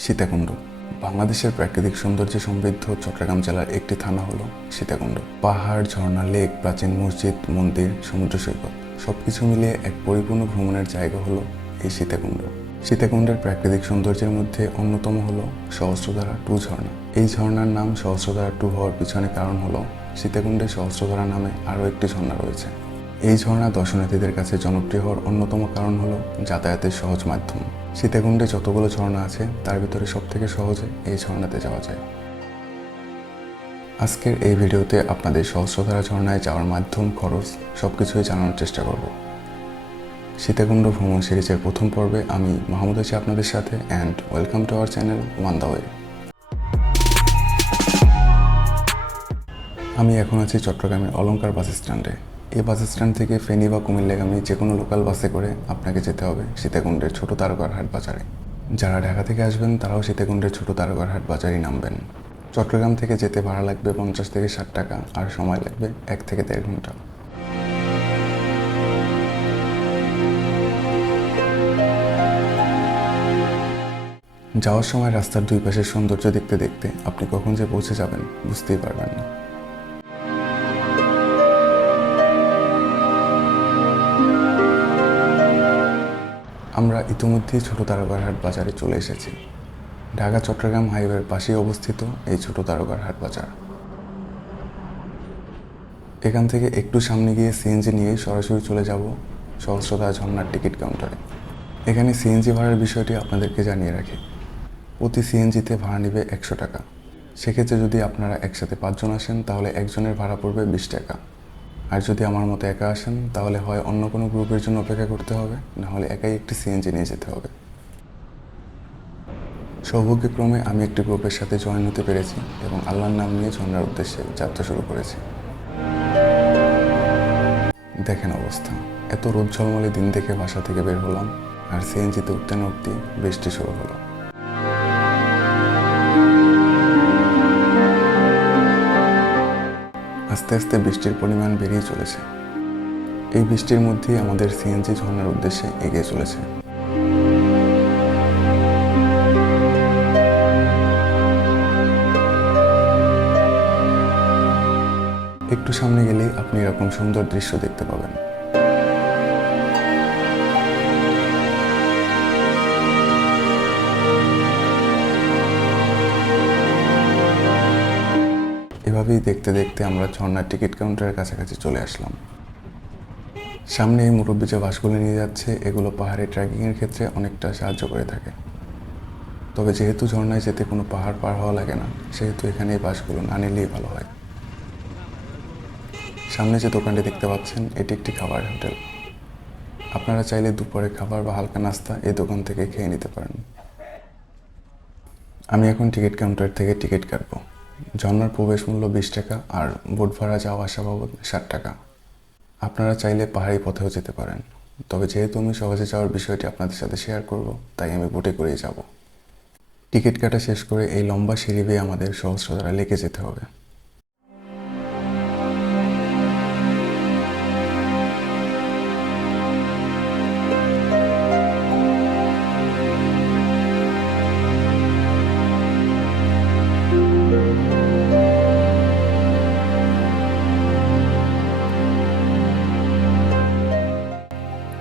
সীতাকুণ্ড বাংলাদেশের প্রাকৃতিক সৌন্দর্যে সমৃদ্ধ চট্টগ্রাম জেলার একটি থানা হলো সীতাকুণ্ড। পাহাড়, ঝর্ণা, লেক, প্রাচীন মসজিদ, মন্দির, সমুদ্র সৈকত সবকিছু মিলিয়ে এক পরিপূর্ণ ভ্রমণের জায়গা হলো এই সীতাকুণ্ড। সীতাকুণ্ডের প্রাকৃতিক সৌন্দর্যের মধ্যে অন্যতম হলো সহস্রধারা 2 ঝর্ণা। এই ঝর্ণার নাম সহস্রধারা 2 হওয়ার পিছনে কারণ হলো সীতাকুণ্ডে সহস্রধারা নামে আরও একটি ঝর্ণা রয়েছে। এই ঝর্ণা দর্শনার্থীদের কাছে জনপ্রিয় হওয়ার অন্যতম কারণ হলো যাতায়াতের সহজ মাধ্যম। সীতাকুণ্ডে যতগুলো ঝর্ণা আছে তার ভিতরে সবথেকে সহজে এই ঝর্ণাতে যাওয়া যায়। আজকের এই ভিডিওতে আপনাদের সহস্রধারা ঝর্ণায় যাওয়ার মাধ্যম, খরচ সবকিছুই জানানোর চেষ্টা করব। সীতাকুণ্ড ভ্রমণ সিরিজের প্রথম পর্বে আমি মাহমুদ আছি আপনাদের সাথে, and welcome to our channel one the way. আমি এখন আছি চট্টগ্রামের অলঙ্কার বাস স্ট্যান্ডে। এই বাস স্ট্যান্ড থেকে ফেনী বা কুমিল্লাগামী যে কোনো লোকাল বাসে করে আপনাকে যেতে হবে সীতাকুণ্ডের ছোট তারকার হাট বাজারে। যারা ঢাকা থেকে আসবেন তারাও সীতাকুণ্ডের ছোট তারকার হাট বাজারেই নামবেন। চট্টগ্রাম থেকে যেতে ভাড়া লাগবে 50 থেকে 60 টাকা, আর সময় লাগবে 1 থেকে 1.5 ঘন্টা। যাওয়ার সময় রাস্তার দুই পাশের সৌন্দর্য দেখতে দেখতে আপনি কখন যে পৌঁছে যাবেন বুঝতেই পারবেন না। আমরা ইতিমধ্যেই ছোট তারকার হাট বাজারে চলে এসেছি। ঢাকা চট্টগ্রাম হাইওয়ের পাশেই অবস্থিত এই ছোট তারকার হাট বাজার। এখান থেকে একটু সামনে গিয়ে সিএনজি নিয়েই সরাসরি চলে যাব সহস্রধারা ঝর্ণার টিকিট কাউন্টারে। এখানে সিএনজি ভাড়ার বিষয়টি আপনাদেরকে জানিয়ে রাখি। প্রতি সিএনজিতে ভাড়া নেবে 100 টাকা। সেক্ষেত্রে যদি আপনারা একসাথে 5 জন আসেন তাহলে একজনের ভাড়া পড়বে 20 টাকা। আর যদি আমার মতো একা আসেন তাহলে হয় অন্য কোনো গ্রুপের জন্য অপেক্ষা করতে হবে, নাহলে একাই একটি সিএনজি নিয়ে যেতে হবে। সৌভাগ্যক্রমে আমি একটি গ্রুপের সাথে জয়েন হতে পেরেছি এবং আল্লাহর নাম নিয়ে ঝর্ণার উদ্দেশ্যে যাত্রা শুরু করেছি। দেখেন অবস্থা, এত রোদ ঝলমলে দিন দেখে বাসা থেকে বের হলাম, আর সিএনজিতে উঠতে না উঠতেই বৃষ্টি শুরু হলো। আস্তে আস্তে বৃষ্টির পরিমাণ বেড়েই চলেছে। এই বৃষ্টির মধ্যেই আমাদের সিএনজি ঝর্ণার উদ্দেশ্যে এগিয়ে চলেছে। একটু সামনে গেলেই আপনি এরকম সুন্দর দৃশ্য দেখতে পাবেন। এভাবেই দেখতে দেখতে আমরা ঝর্ণার টিকিট কাউন্টারের কাছাকাছি চলে আসলাম। সামনে এই মুরব্বি যে বাসগুলো নিয়ে যাচ্ছে, এগুলো পাহাড়ে ট্রেকিংয়ের ক্ষেত্রে অনেকটা সাহায্য করে থাকে। তবে যেহেতু ঝর্ণায় যেতে কোনো পাহাড় পার হওয়া লাগে না, সেহেতু এখানে এই বাসগুলো না নিলেই ভালো হয়। সামনে যে দোকানটি দেখতে পাচ্ছেন, এটি একটি খাবার হোটেল। আপনারা চাইলে দুপুরে খাবার বা হালকা নাস্তা এই দোকান থেকে খেয়ে নিতে পারেন। আমি এখন টিকিট কাউন্টার থেকে টিকিট কাটবো। ঝর্ণার প্রবেশ মূল্য 20 টাকা, আর বোট ভাড়া যাওয়া আসা বাবদ 60 টাকা। আপনারা চাইলে পাহাড়ি পথেও যেতে পারেন, তবে যেহেতু আমি সহজে যাওয়ার বিষয়টি আপনাদের সাথে শেয়ার করব, তাই আমি বোটে করেই যাব। টিকিট কাটা শেষ করে এই লম্বা সিঁড়ি বেয়ে আমাদের সহস্রধারা লেকে যেতে হবে।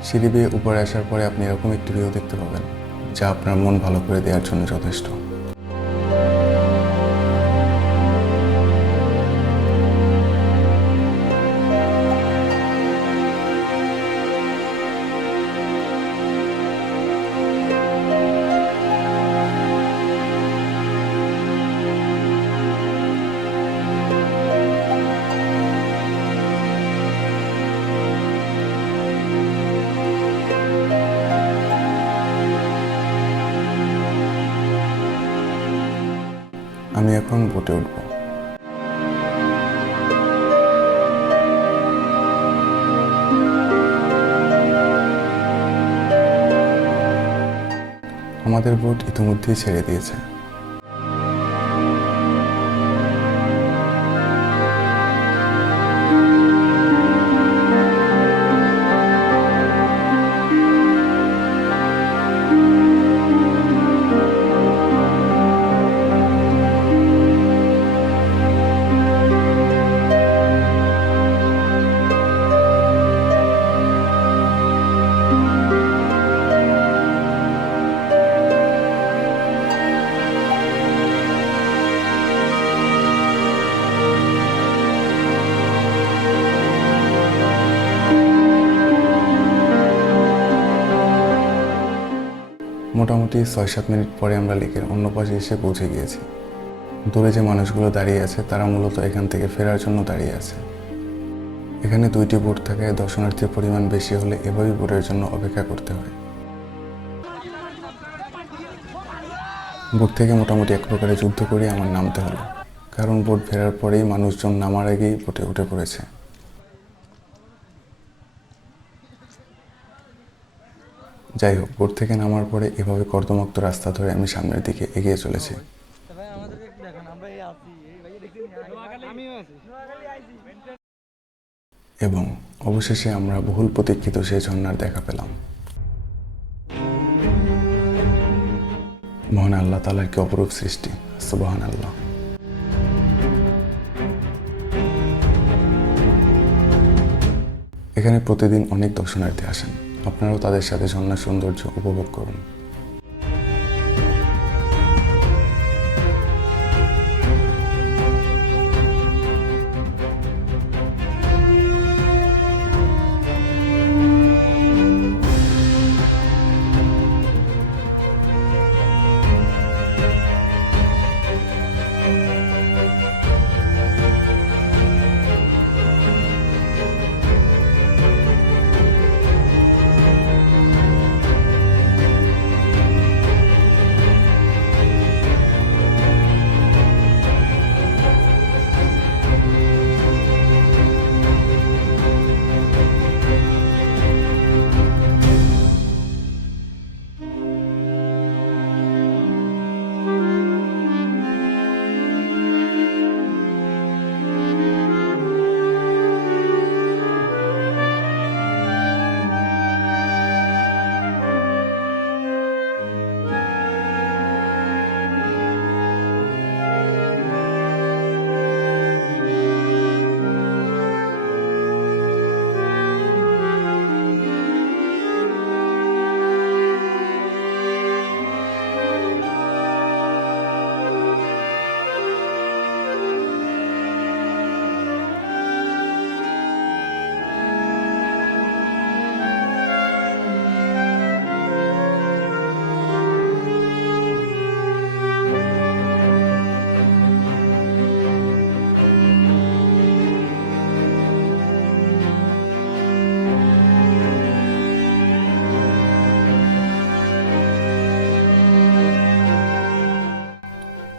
সিঁড়ি বেয়ে উপরে আসার পরে আপনি এরকম একটি ভিউ দেখতে পাবেন, যা আপনার মন ভালো করে দেওয়ার জন্য যথেষ্ট। আমি এখন বোটে উঠব। আমাদের বোট ইতিমধ্যেই ছেড়ে দিয়েছে। মোটামুটি 6-7 মিনিট পরে আমরা লেকের অন্য পাশে এসে পৌঁছে গিয়েছি। দূরে যে মানুষগুলো দাঁড়িয়ে আছে তারা মূলত এখান থেকে ফেরার জন্য দাঁড়িয়ে আছে। এখানে 2টি বোট থাকায় দর্শনার্থীর পরিমাণ বেশি হলে এভাবেই বোটের জন্য অপেক্ষা করতে হয়। বোট থেকে মোটামুটি এক প্রকারে যুদ্ধ করে আমার নামতে হলো, কারণ বোট ফেরার পরেই মানুষজন নামার আগেই বোটে উঠে পড়েছে। যাই হোক, বোট থেকে নামার পরে এভাবে কর্দমাক্ত রাস্তা ধরে আমি সামনের দিকে এগিয়ে চলেছি। এবং অবশেষে আমরা বহুল প্রতীক্ষিত সেই ঝর্ণার দেখা পেলাম। মহান আল্লাহ তাআলার কি অপরূপ সৃষ্টি, সুবহানাল্লাহ। এখানে প্রতিদিন অনেক দর্শনার্থী আসেন, আপনারাও তাদের সাথে ঝর্ণার সৌন্দর্য উপভোগ করুন।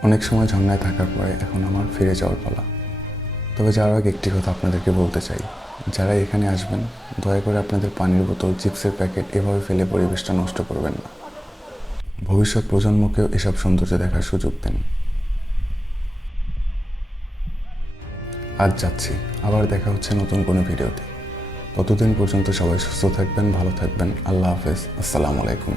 অনেক সময় ঝর্ণায় থাকার পরে এখন আমার ফিরে যাওয়ার পালা। তবে যাওয়ার আগে একটি কথা আপনাদেরকে বলতে চাই, যারা এখানে আসবেন দয়া করে আপনাদের পানির বোতল, চিপসের প্যাকেট এভাবে ফেলে পরিবেশটা নষ্ট করবেন না। ভবিষ্যৎ প্রজন্মকেও এসব সৌন্দর্য দেখার সুযোগ দেন। আজ যাচ্ছি, আবার দেখা হচ্ছে নতুন কোনো ভিডিওতে। ততদিন পর্যন্ত সবাই সুস্থ থাকবেন, ভালো থাকবেন। আল্লাহ হাফেজ, আসসালামু আলাইকুম।